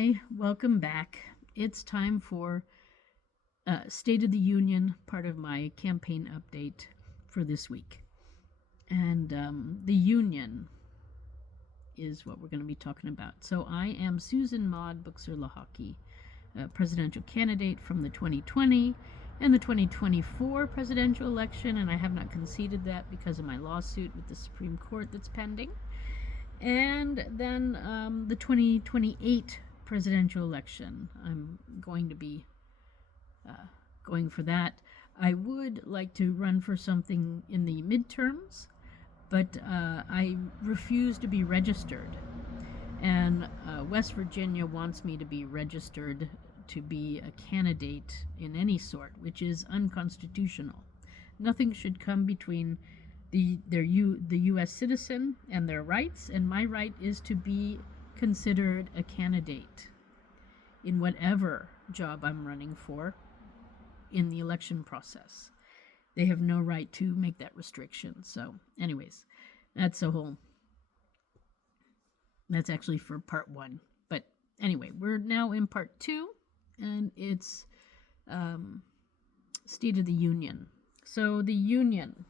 Hi, welcome back. It's time for State of the Union, part of my campaign update for this week. And the Union is what we're going to be talking about. So I am Susan Maude Buchser-Lochocki, presidential candidate from the 2020 and the 2024 presidential election, and I have not conceded that because of my lawsuit with the Supreme Court that's pending. And then the 2028 presidential election. I'm going to be going for that. I would like to run for something in the midterms, but I refuse to be registered. And West Virginia wants me to be registered to be a candidate in any sort, which is unconstitutional. Nothing should come between the U.S. citizen and their rights, and my right is to be considered a candidate in whatever job I'm running for in the election process. They have no right to make that restriction. So anyways, that's actually for part one. But anyway, we're now in part two, and it's State of the Union. So the Union.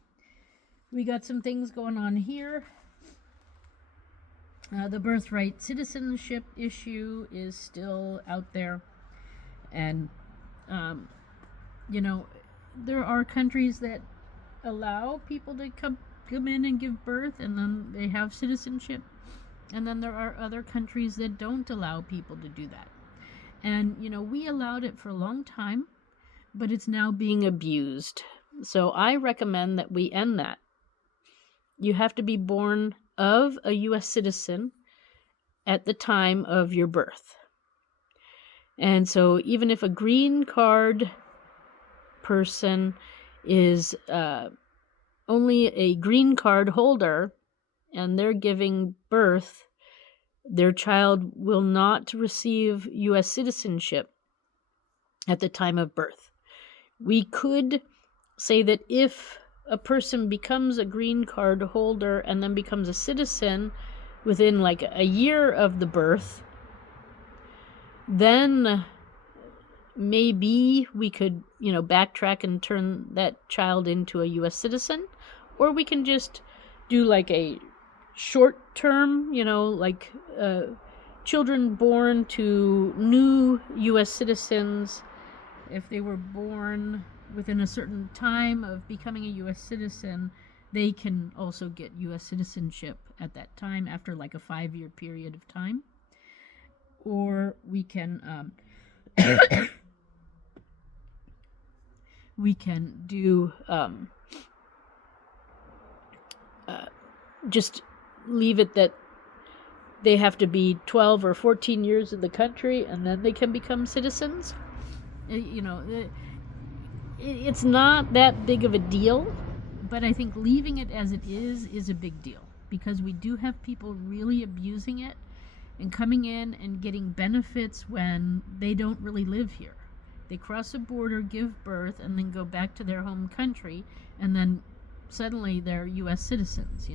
We got some things going on here. The birthright citizenship issue is still out there. And, there are countries that allow people to come in and give birth, and then they have citizenship. And then there are other countries that don't allow people to do that. And, we allowed it for a long time, but it's now being abused. So I recommend that we end that. You have to be born of a U.S. citizen at the time of your birth. And so even if a green card person is only a green card holder and they're giving birth, their child will not receive U.S. citizenship at the time of birth. We could say that if a person becomes a green card holder and then becomes a citizen within like a year of the birth, then maybe we could, backtrack and turn that child into a U.S. citizen, or we can just do like a short term, children born to new U.S. citizens, if they were born within a certain time of becoming a U.S. citizen, they can also get U.S. citizenship at that time after like a 5-year period of time. Or we can do just leave it that they have to be 12 or 14 years in the country and then they can become citizens. It's not that big of a deal, but I think leaving it as it is a big deal, because we do have people really abusing it and coming in and getting benefits when they don't really live here. They cross a border, give birth, and then go back to their home country, and then suddenly they're U.S. citizens,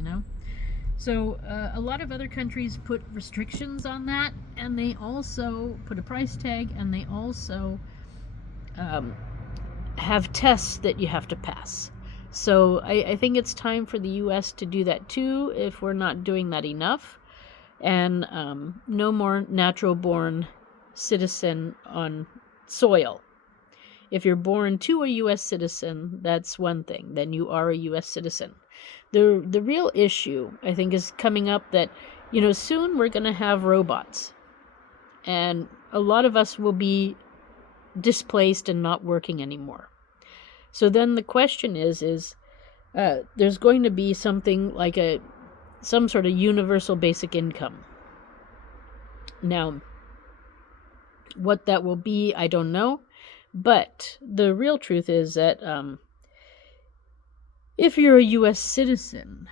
So a lot of other countries put restrictions on that, and they also put a price tag, and they also have tests that you have to pass. So I think it's time for the U.S. to do that too, if we're not doing that enough. And no more natural-born citizen on soil. If you're born to a U.S. citizen, that's one thing. Then you are a U.S. citizen. The real issue, I think, is coming up that, soon we're going to have robots. And a lot of us will be displaced and not working anymore. So then the question is there's going to be something like some sort of universal basic income. Now, what that will be, I don't know. But the real truth is that if you're a U.S. citizen,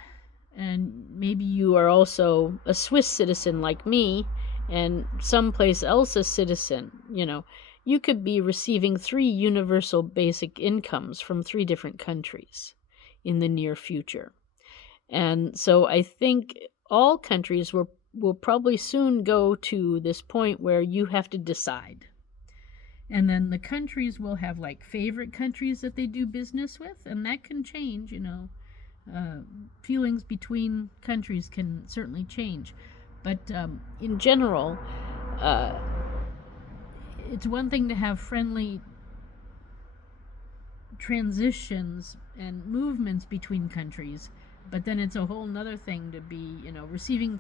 and maybe you are also a Swiss citizen like me, and someplace else a citizen, you could be receiving 3 universal basic incomes from 3 different countries in the near future. And so I think all countries will probably soon go to this point where you have to decide. And then the countries will have like favorite countries that they do business with, and that can change, feelings between countries can certainly change. But in general, it's one thing to have friendly transitions and movements between countries, but then it's a whole nother thing to be, receiving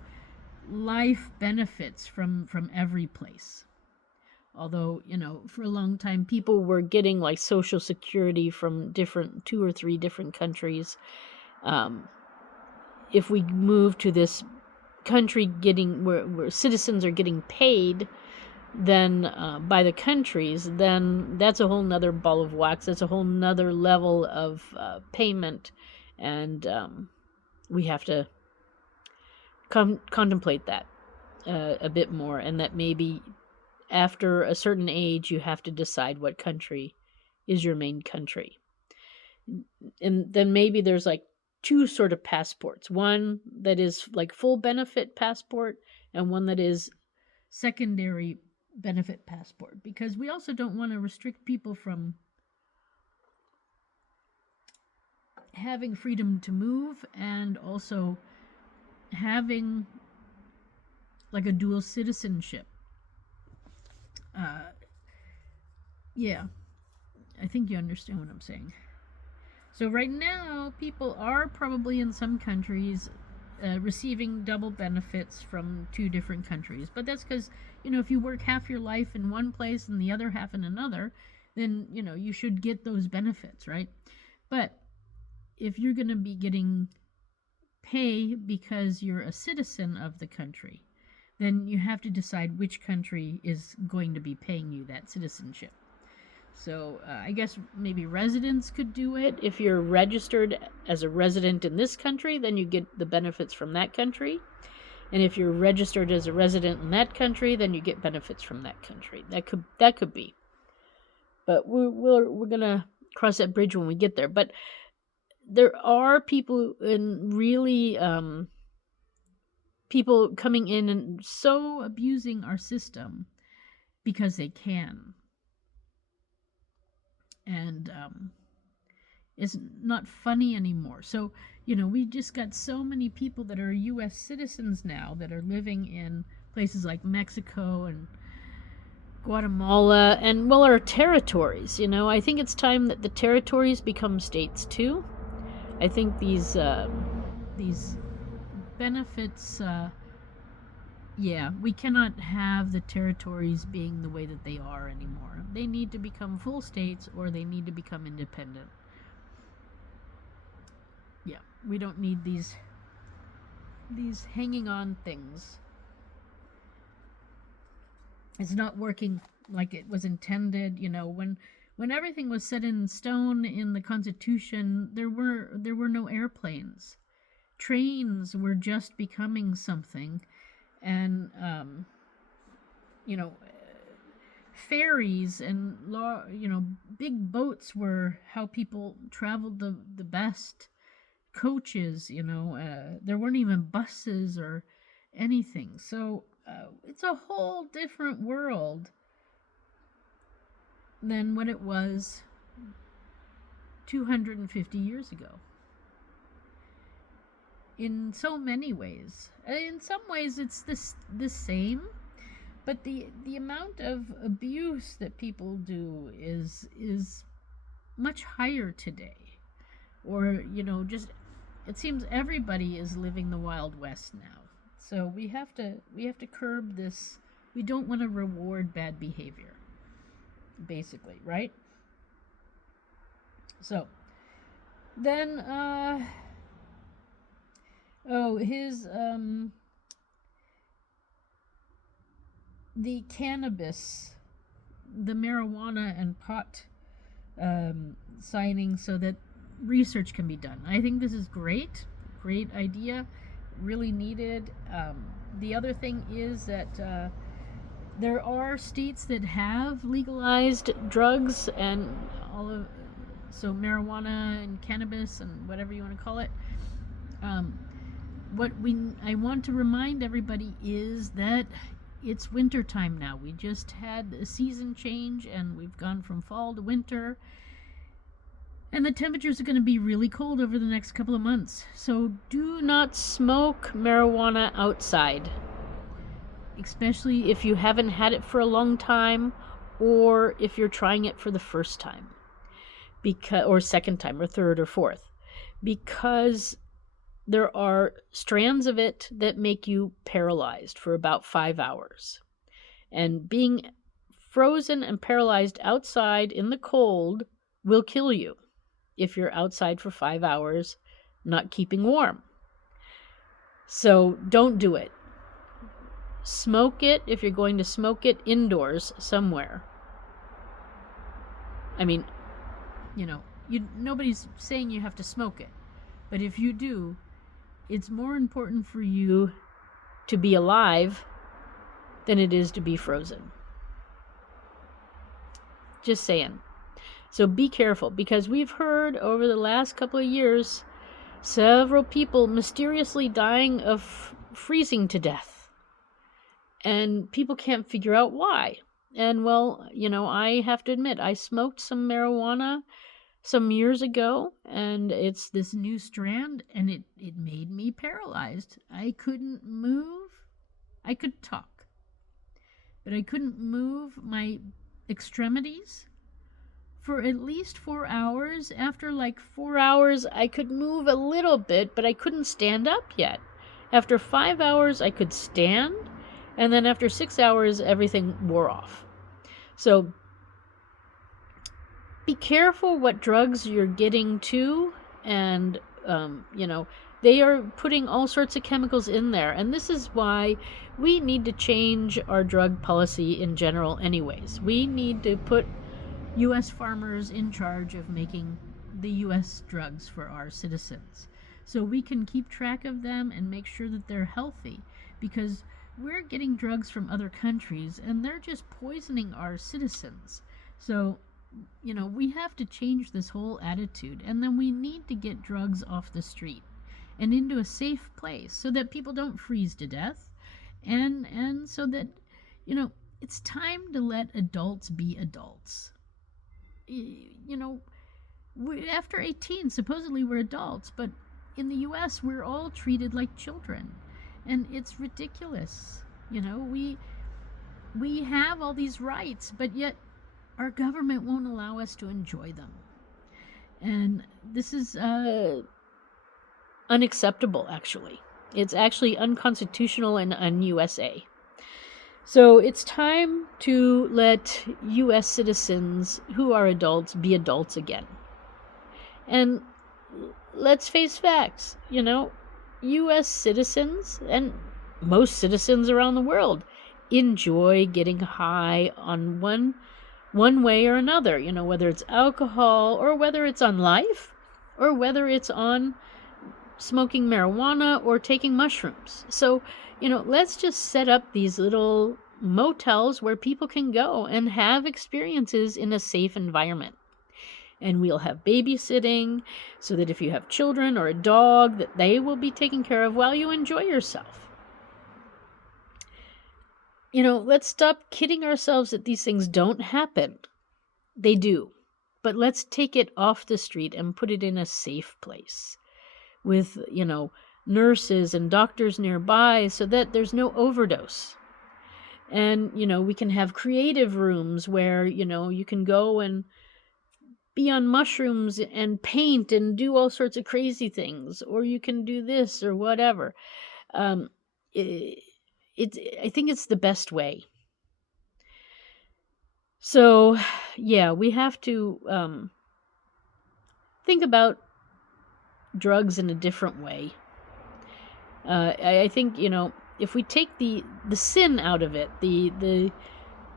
life benefits from every place. Although, for a long time people were getting like social security from 2 or 3 different countries. If we move to this country where citizens are getting paid then by the countries, then that's a whole nother ball of wax. That's a whole nother level of payment, and we have to contemplate that a bit more, and that maybe after a certain age you have to decide what country is your main country. And then maybe there's like 2 sort of passports, one that is like full benefit passport and one that is secondary benefit passport, because we also don't want to restrict people from having freedom to move and also having like a dual citizenship. Yeah, I think you understand what I'm saying. So right now, people are probably in some countries receiving double benefits from 2 different countries. But that's because, if you work half your life in one place and the other half in another, then, you should get those benefits, right? But if you're going to be getting pay because you're a citizen of the country, then you have to decide which country is going to be paying you that citizenship. So I guess maybe residents could do it. If you're registered as a resident in this country, then you get the benefits from that country. And if you're registered as a resident in that country, then you get benefits from that country. That could be. But we're gonna cross that bridge when we get there. But there are people people coming in and so abusing our system because they can. And it's not funny anymore. So, we just got so many people that are U.S. citizens now that are living in places like Mexico and Guatemala and, our territories. I think it's time that the territories become states too. I think these benefits, we cannot have the territories being the way that they are anymore. They need to become full states or they need to become independent. Yeah, we don't need these hanging on things. It's not working like it was intended. When everything was set in stone in the Constitution, there were no airplanes. Trains were just becoming something. And, ferries and, big boats were how people traveled the best. Coaches, there weren't even buses or anything. So it's a whole different world than what it was 250 years ago. In so many ways. In some ways it's the same, but the amount of abuse that people do is much higher today. Or, just it seems everybody is living the Wild West now. So we have to curb this. We don't want to reward bad behavior, basically, right? So then the cannabis, the marijuana and pot signing so that research can be done. I think this is great idea, really needed. The other thing is that there are states that have legalized drugs and so marijuana and cannabis and whatever you want to call it. I want to remind everybody is that it's winter time now. We just had a season change and we've gone from fall to winter. And the temperatures are going to be really cold over the next couple of months. So do not smoke marijuana outside, especially if you haven't had it for a long time or if you're trying it for the first time, or second time or third or fourth, because there are strands of it that make you paralyzed for about 5 hours. And being frozen and paralyzed outside in the cold will kill you if you're outside for 5 hours not keeping warm. So don't do it. Smoke it if you're going to smoke it indoors somewhere. I mean, nobody's saying you have to smoke it. But if you do, it's more important for you to be alive than it is to be frozen. Just saying. So be careful, because we've heard over the last couple of years several people mysteriously dying of freezing to death. And people can't figure out why. And well, I have to admit, I smoked some marijuana some years ago, and it's this new strand, and it made me paralyzed. I couldn't move. I could talk, but I couldn't move my extremities for at least 4 hours. After like 4 hours, I could move a little bit, but I couldn't stand up yet. After 5 hours, I could stand, and then after 6 hours, everything wore off. So be careful what drugs you're getting to, and they are putting all sorts of chemicals in there, and this is why we need to change our drug policy in general anyways. We need to put U.S. farmers in charge of making the U.S. drugs for our citizens, so we can keep track of them and make sure that they're healthy, because we're getting drugs from other countries and they're just poisoning our citizens. So we have to change this whole attitude, and then we need to get drugs off the street and into a safe place so that people don't freeze to death, and so that it's time to let adults be adults. After 18, supposedly we're adults, but in the US we're all treated like children, and it's ridiculous. We have all these rights, but yet our government won't allow us to enjoy them. And this is unacceptable, actually. It's actually unconstitutional and un-USA. So it's time to let U.S. citizens who are adults be adults again. And let's face facts, U.S. citizens and most citizens around the world enjoy getting high on one way or another, whether it's alcohol or whether it's on life or whether it's on smoking marijuana or taking mushrooms. So, let's just set up these little motels where people can go and have experiences in a safe environment. And we'll have babysitting so that if you have children or a dog, that they will be taken care of while you enjoy yourself. Let's stop kidding ourselves that these things don't happen. They do. But let's take it off the street and put it in a safe place with, nurses and doctors nearby so that there's no overdose. And, we can have creative rooms where, you can go and be on mushrooms and paint and do all sorts of crazy things, or you can do this or whatever. I think it's the best way. So, yeah, we have to think about drugs in a different way. I think, if we take the sin out of it, the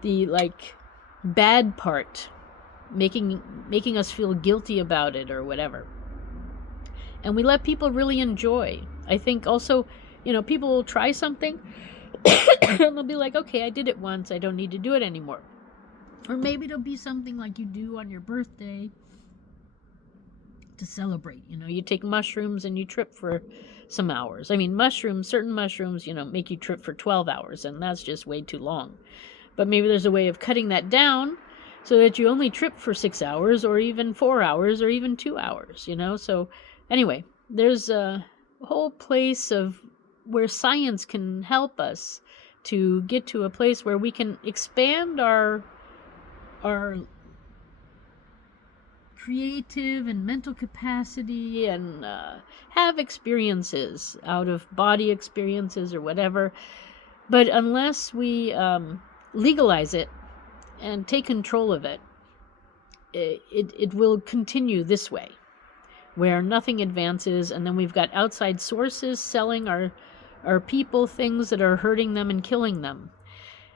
like bad part, making us feel guilty about it or whatever, and we let people really enjoy. I think also, people will try something and they'll be like, okay, I did it once, I don't need to do it anymore. Or maybe it'll be something like you do on your birthday, to celebrate. You take mushrooms and you trip for some hours. I mean, certain mushrooms, make you trip for 12 hours, and that's just way too long. But maybe there's a way of cutting that down so that you only trip for 6 hours or even 4 hours or even 2 hours, So anyway, there's a whole place of where science can help us to get to a place where we can expand our creative and mental capacity and have experiences, out of body experiences or whatever. But unless we legalize it and take control of it, it will continue this way, where nothing advances, and then we've got outside sources selling our people things that are hurting them and killing them.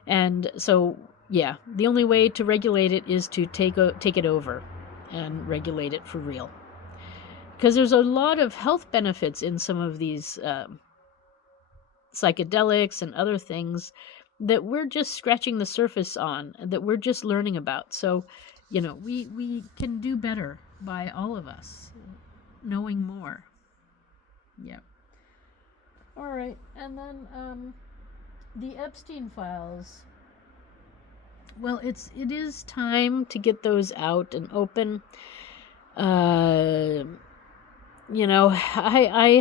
And so, yeah, the only way to regulate it is to take it over and regulate it for real. Because there's a lot of health benefits in some of these psychedelics and other things that we're just scratching the surface on, that we're just learning about. So, we can do better by all of us knowing more. Yeah. All right. And then the Epstein files. Well, it is time to get those out and open. I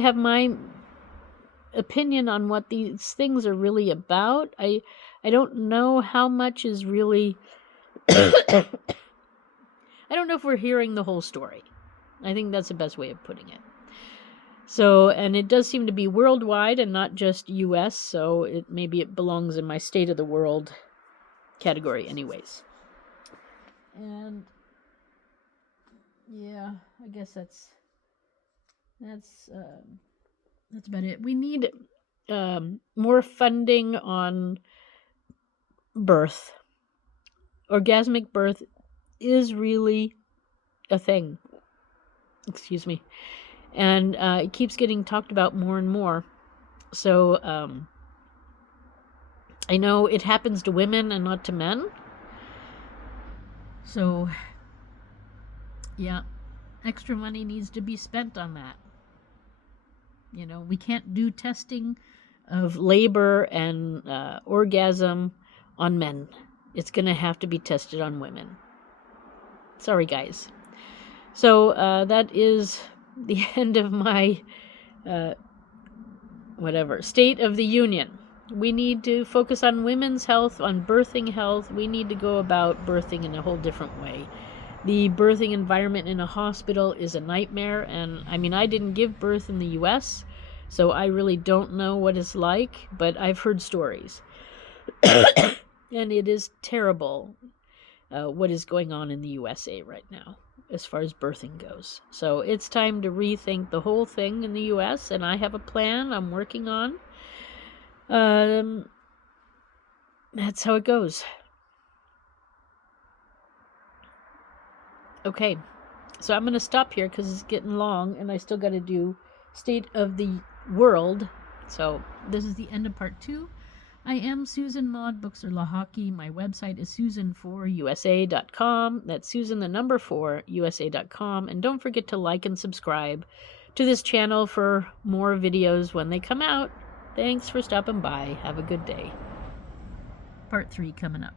have my opinion on what these things are really about. I don't know how much is really I don't know if we're hearing the whole story. I think that's the best way of putting it. So, and it does seem to be worldwide and not just US, so maybe it belongs in my state of the world category anyways. And yeah, I guess that's about it. We need more funding on birth. Orgasmic birth is really a thing. Excuse me. And it keeps getting talked about more and more. So I know it happens to women and not to men. So, yeah, extra money needs to be spent on that. We can't do testing of labor and orgasm on men. It's going to have to be tested on women. Sorry, guys. So that is the end of my State of the Union. We need to focus on women's health, on birthing health. We need to go about birthing in a whole different way. The birthing environment in a hospital is a nightmare, and I didn't give birth in the US, so I really don't know what it's like, but I've heard stories. And it is terrible what is going on in the USA right now as far as birthing goes. So it's time to rethink the whole thing in the US, and I have a plan I'm working on. That's how it goes. Okay, so I'm going to stop here because it's getting long, and I still got to do State of the World. So this is the end of part 2. I am Susan Maude, Buchser-Lochocki. My website is susan4usa.com. That's Susan, the number 4, usa.com. And don't forget to like and subscribe to this channel for more videos when they come out. Thanks for stopping by. Have a good day. Part 3 coming up.